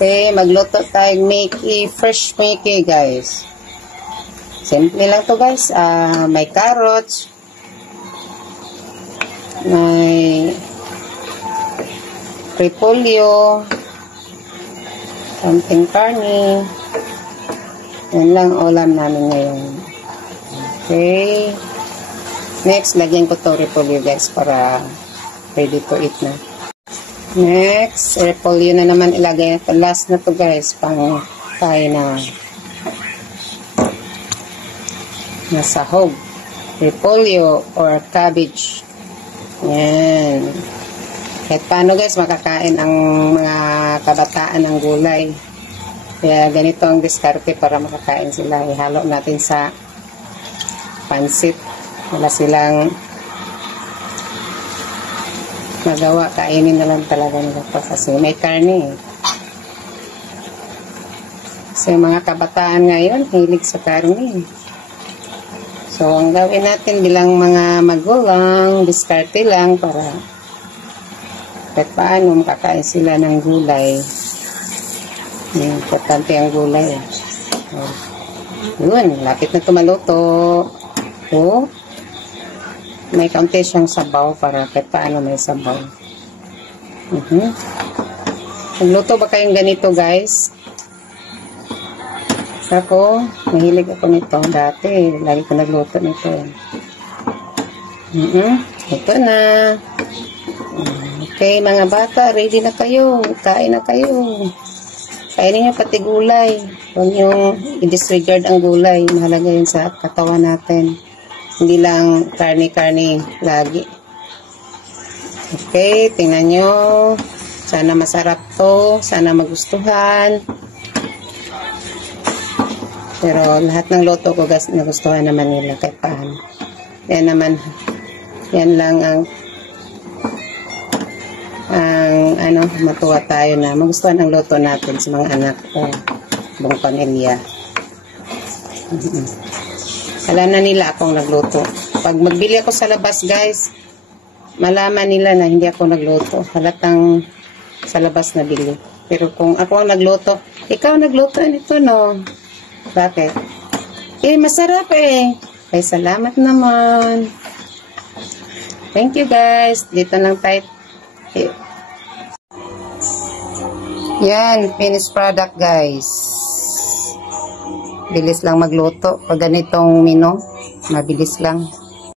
Okay, magluto tayo Mickey, fresh Mickey guys. Simple lang to guys. May carrots, may repolyo, konting karni. Yan lang ulam namin ngayon. Okay. Next, lagyan ko to repolyo guys para ready to eat na. Next, repolyo na naman ilagay. Last na to guys, pang tayo na sahog. Repolyo or cabbage. Yan. Kahit paano guys, makakain ang mga kabataan ng gulay. Kaya ganito ang diskarte para makakain sila. Ihalo natin sa pansit. Wala silang magawa, kainin na lang talaga nila to kasi may karne. So, mga kabataan ngayon, hilig sa karne. So, ang gawin natin bilang mga magulang, diskarte lang para kahit paano makakain sila ng gulay. Importante ang gulay. Yun, lapit na tumaluto. May kaunti siyang sabaw para kahit paano may sabaw. Nagluto ba kayong ganito guys? Ako, mahilig ako nito. Dati, lagi ko nagluto nito. Ito na. Okay, mga bata, ready na kayo. Kain na kayo. Kainin nyo pati gulay. Huwag nyo i-disregard ang gulay. Mahalaga yun sa katawan natin. Hindi lang karne-karne lagi. Okay, tingnan nyo. Sana masarap to. Sana magustuhan. Pero lahat ng luto ko guys, nagustuhan naman nila kahit paano. Yan naman, yan lang ang matuwa tayo na magustuhan ang luto natin sa mga anak ko, buong pamilya. Alam na nila akong nagluto. Pag magbili ako sa labas guys, malaman nila na hindi ako nagluto. Halatang sa labas na bili. Pero kung ako ang nagluto, ikaw nagluto nito no? Bakit? Masarap eh. Ay, salamat naman. Thank you guys. Dito lang tayo. Yan, finished product guys. Bilis lang magluto. Pag ganitong menu, mabilis lang.